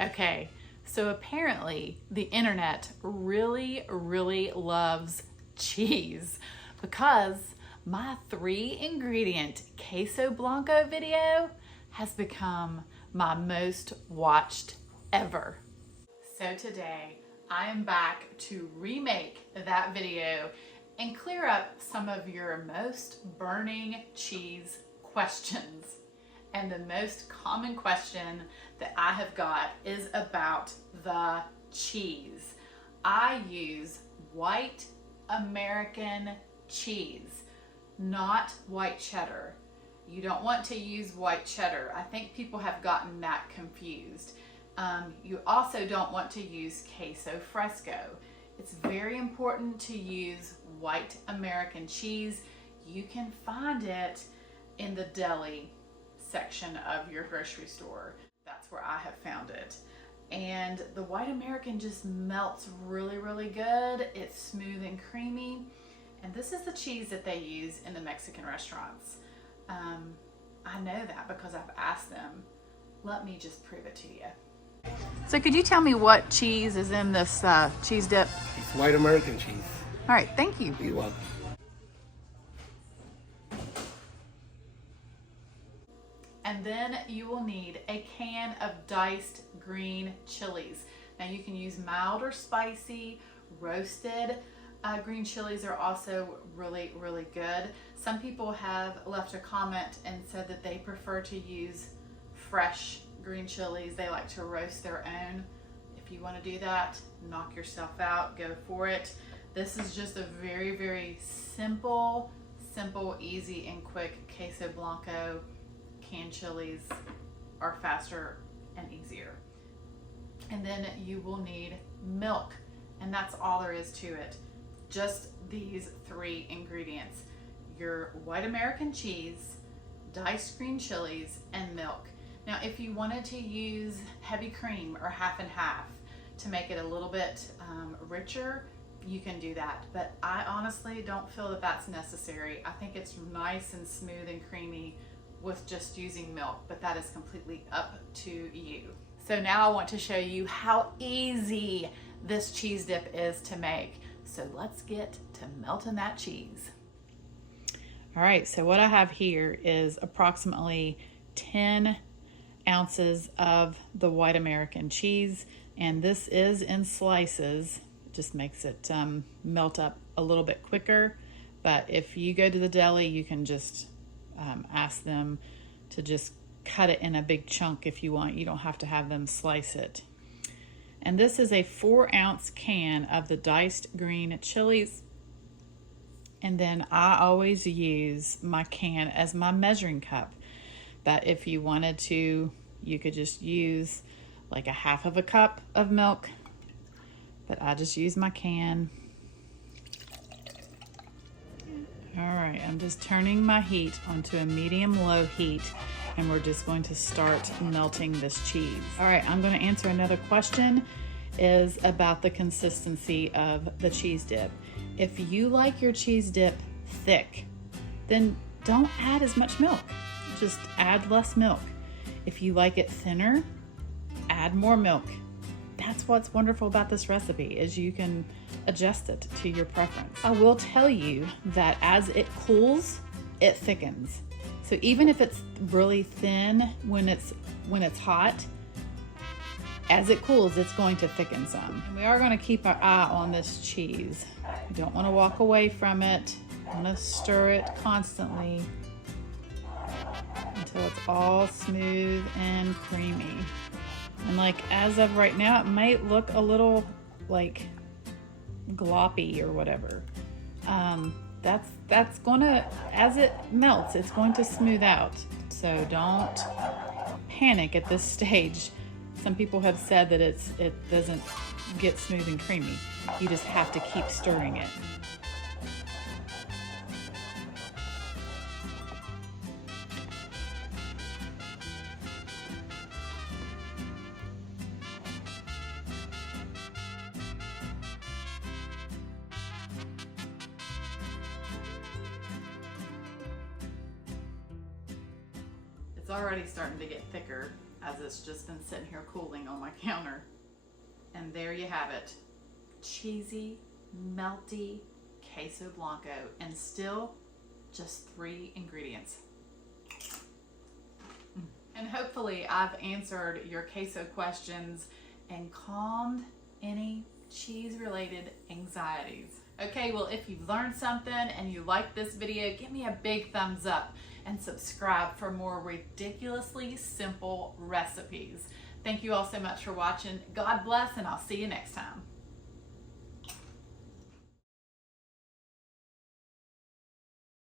Okay, so apparently the internet really, really loves cheese because my 3-ingredient Queso Blanco video has become my most watched ever. So today I am back to remake that video and clear up some of your most burning cheese questions. And the most common question that I have got is about the cheese. I use white American cheese, not white cheddar. You don't want to use white cheddar. I think people have gotten that confused. You also don't want to use queso fresco. It's very important to use white American cheese. You can find it in the deli section of your grocery store. That's where I have found it. And the white American just melts really, really good. It's smooth and creamy. And this is the cheese that they use in the Mexican restaurants. I know that because I've asked them. Let me just prove it to you. So could you tell me what cheese is in this cheese dip? It's white American cheese. All right, thank you. You're welcome. And then you will need a can of diced green chilies. Now you can use mild or spicy. Roasted green chilies are also really, really good. Some people have left a comment and said that they prefer to use fresh green chilies. They like to roast their own. If you want to do that, knock yourself out, go for it. This is just a very, very simple, easy and quick Queso Blanco. Canned chilies are faster and easier. And then you will need milk, and that's all there is to it. Just these 3 ingredients: your white American cheese, diced green chilies, and milk. Now if you wanted to use heavy cream or half and half to make it a little bit richer, you can do that, but I honestly don't feel that that's necessary. I think it's nice and smooth and creamy with just using milk, but that is completely up to you. So now I want to show you how easy this cheese dip is to make. So let's get to melting that cheese. All right, so what I have here is approximately 10 ounces of the white American cheese, and this is in slices. It just makes it melt up a little bit quicker, but if you go to the deli, you can just ask them to just cut it in a big chunk if you want. You don't have to have them slice it. And this is a 4-ounce can of the diced green chilies. And then I always use my can as my measuring cup. But if you wanted to, you could just use like a half of a cup of milk. But I just use my can. All right, I'm just turning my heat onto a medium-low heat, and we're just going to start melting this cheese. All right, I'm going to answer another question is about the consistency of the cheese dip. If you like your cheese dip thick, then don't add as much milk. Just add less milk. If you like it thinner, add more milk. That's what's wonderful about this recipe, is you can adjust it to your preference. I will tell you that as it cools, it thickens. So even if it's really thin when it's hot, as it cools, it's going to thicken some. And we are going to keep our eye on this cheese. You don't want to walk away from it. You want to stir it constantly until it's all smooth and creamy. And like as of right now, it might look a little like gloppy or whatever. That's gonna, as it melts, it's going to smooth out. So don't panic at this stage. Some people have said that it doesn't get smooth and creamy. You just have to keep stirring it. It's already starting to get thicker. as it's just been sitting here cooling on my counter. And there you have it. Cheesy, melty Queso Blanco, and still just 3 ingredients. And hopefully I've answered your queso questions and calmed any cheese-related anxieties. Okay, well, if you've learned something and you like this video, give me a big thumbs up and subscribe for more ridiculously simple recipes. Thank you all so much for watching. God bless, and I'll see you next time.